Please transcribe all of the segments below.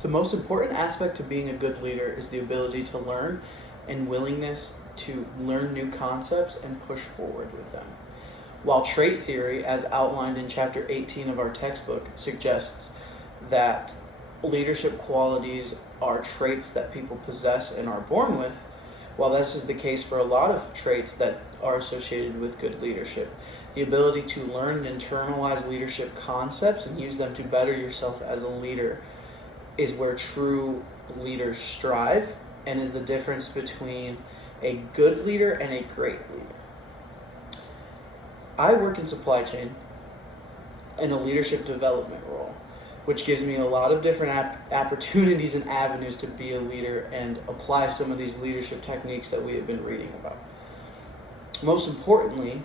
The most important aspect to being a good leader is the ability to learn and willingness to learn new concepts and push forward with them. While trait theory, as outlined in chapter 18 of our textbook, suggests that leadership qualities are traits that people possess and are born with, while this is the case for a lot of traits that are associated with good leadership, the ability to learn and internalize leadership concepts and use them to better yourself as a leader is where true leaders strive, and is the difference between a good leader and a great leader. I work in supply chain in a leadership development role, which gives me a lot of different opportunities and avenues to be a leader and apply some of these leadership techniques that we have been reading about. Most importantly,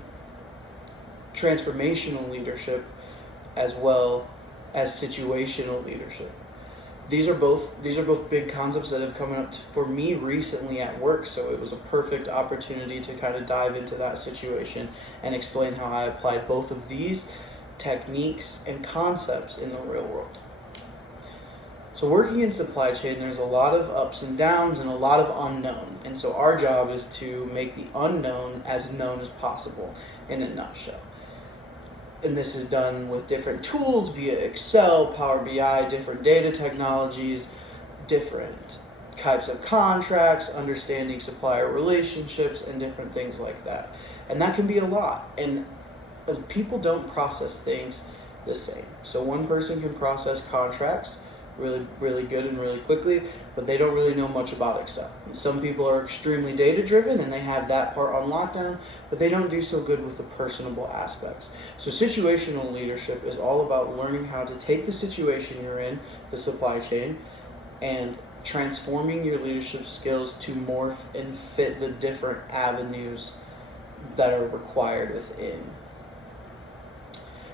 transformational leadership as well as situational leadership. These are both big concepts that have come up for me recently at work, so it was a perfect opportunity to kind of dive into that situation and explain how I applied both of these techniques and concepts in the real world. So working in supply chain, there's a lot of ups and downs and a lot of unknown, and so our job is to make the unknown as known as possible in a nutshell. And this is done with different tools via Excel, Power BI, different data technologies, different types of contracts, understanding supplier relationships, and different things like that. And that can be a lot. And people don't process things the same. So one person can process contracts really, really good and really quickly, but they don't really know much about Excel. And some people are extremely data-driven and they have that part on lockdown, but they don't do so good with the personable aspects. So situational leadership is all about learning how to take the situation you're in, the supply chain, and transforming your leadership skills to morph and fit the different avenues that are required within.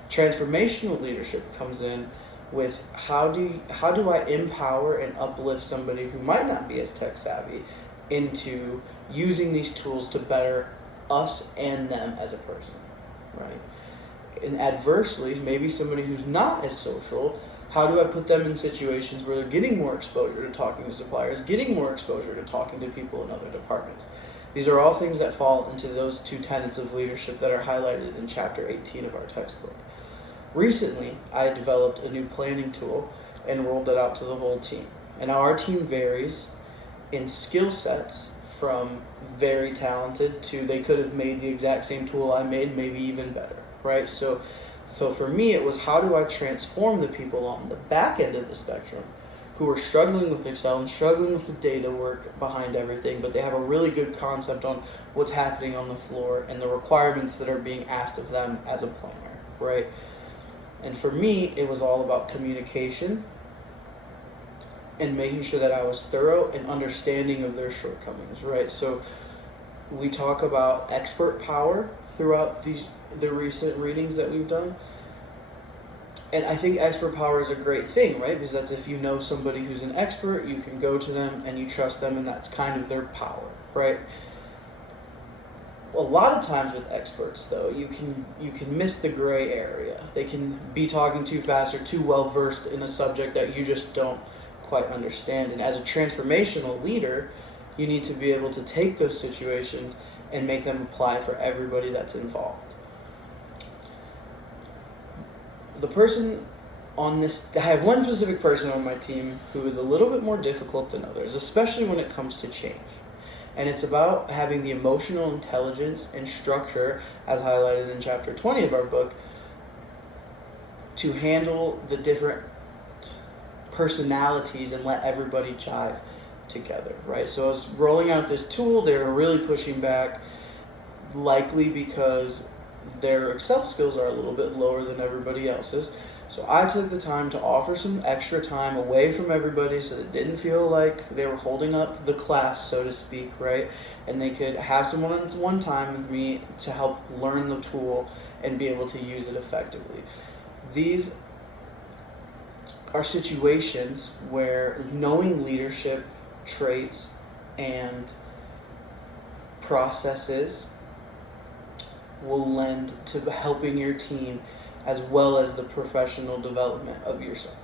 Transformational leadership comes in with how do I empower and uplift somebody who might not be as tech savvy into using these tools to better us and them as a person, right? And adversely, maybe somebody who's not as social, how do I put them in situations where they're getting more exposure to talking to suppliers, getting more exposure to talking to people in other departments? These are all things that fall into those two tenets of leadership that are highlighted in chapter 18 of our textbook. Recently, I developed a new planning tool and rolled it out to the whole team. And now our team varies in skill sets from very talented to they could have made the exact same tool I made, maybe even better, right? So for me, it was how do I transform the people on the back end of the spectrum who are struggling with Excel and struggling with the data work behind everything, but they have a really good concept on what's happening on the floor and the requirements that are being asked of them as a planner, right? And for me, it was all about communication and making sure that I was thorough and understanding of their shortcomings, right? So we talk about expert power throughout the recent readings that we've done. And I think expert power is a great thing, right? Because that's if you know somebody who's an expert, you can go to them and you trust them, and that's kind of their power, right? A lot of times with experts, though, you can miss the gray area. They can be talking too fast or too well versed in a subject that you just don't quite understand. And as a transformational leader, you need to be able to take those situations and make them apply for everybody that's involved. The person on this, I have one specific person on my team who is a little bit more difficult than others, especially when it comes to change. And it's about having the emotional intelligence and structure, as highlighted in chapter 20 of our book, to handle the different personalities and let everybody jive together, right? So I was rolling out this tool, they were really pushing back, likely because their Excel skills are a little bit lower than everybody else's. So I took the time to offer some extra time away from everybody so it didn't feel like they were holding up the class, so to speak, right? And they could have some one-on-one time with me to help learn the tool and be able to use it effectively. These are situations where knowing leadership traits and processes will lend to helping your team as well as the professional development of yourself.